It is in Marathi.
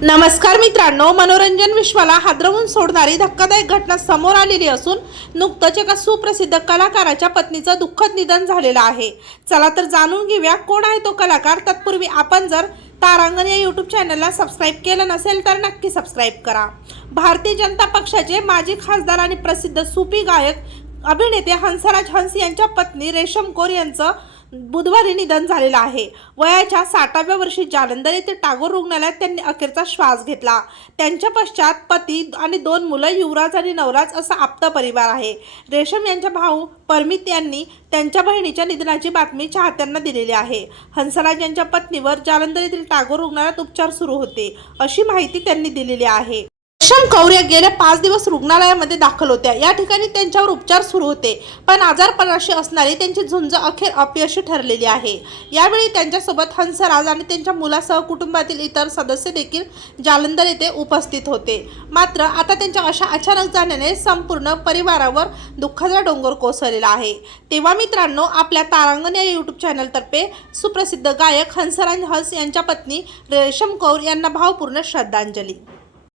नमस्कार मित्रांनो मनोरंजन विश्वाला हादरवून सोडणारी धक्कादायक घटना समोर आलेली असून नुकतंच एका सुप्रसिद्ध कलाकाराच्या पत्नीचं दुःखद निधन झालेलं आहे. चला तर जाणून घेऊया कोण आहे तो कलाकार. तत्पूर्वी आपण जर तारांगण या यूट्यूब चॅनलला सबस्क्राईब केलं नसेल तर नक्की सबस्क्राईब करा. भारतीय जनता पक्षाचे माजी खासदार आणि प्रसिद्ध सुफी गायक अभिनेते हंसराज हंस यांच्या पत्नी रेशम कौर यांचं बुधवारी निधन झालेलं आहे. वयाच्या साठाव्या वर्षी जालंधर येथे टागोर रुग्णालयात त्यांनी अखेरचा श्वास घेतला. त्यांच्या पश्चात पती आणि दोन मुलं युवराज आणि नवराज असा आपता परिवार आहे. रेशम यांच्या भाऊ परमित यांनी त्यांच्या बहिणीच्या निधनाची बातमी चाहत्यांना दिलेली आहे. हंसराज यांच्या पत्नीवर जालंधर येथील टागोर रुग्णालयात उपचार सुरू होते अशी माहिती त्यांनी दिलेली आहे. रेशम कौर या गेल्या पाच दिवस रुग्णालयामध्ये दाखल होत्या. या ठिकाणी त्यांच्यावर उपचार सुरू होते. पण आजारपणाशी असणारी त्यांची झुंज अखेर अपयशी ठरलेली आहे. यावेळी त्यांच्यासोबत हंसराज आणि त्यांच्या मुलासह कुटुंबातील इतर सदस्य देखील जालंधर येथे उपस्थित होते. मात्र आता त्यांच्या अशा अचानक जाण्याने संपूर्ण परिवारावर दुःखाचा डोंगर कोसळलेला आहे. तेव्हा मित्रांनो आपल्या तारांगण या यूट्यूब चॅनलतर्फे सुप्रसिद्ध गायक हंसराज हंस यांच्या पत्नी रेशम कौर यांना भावपूर्ण श्रद्धांजली.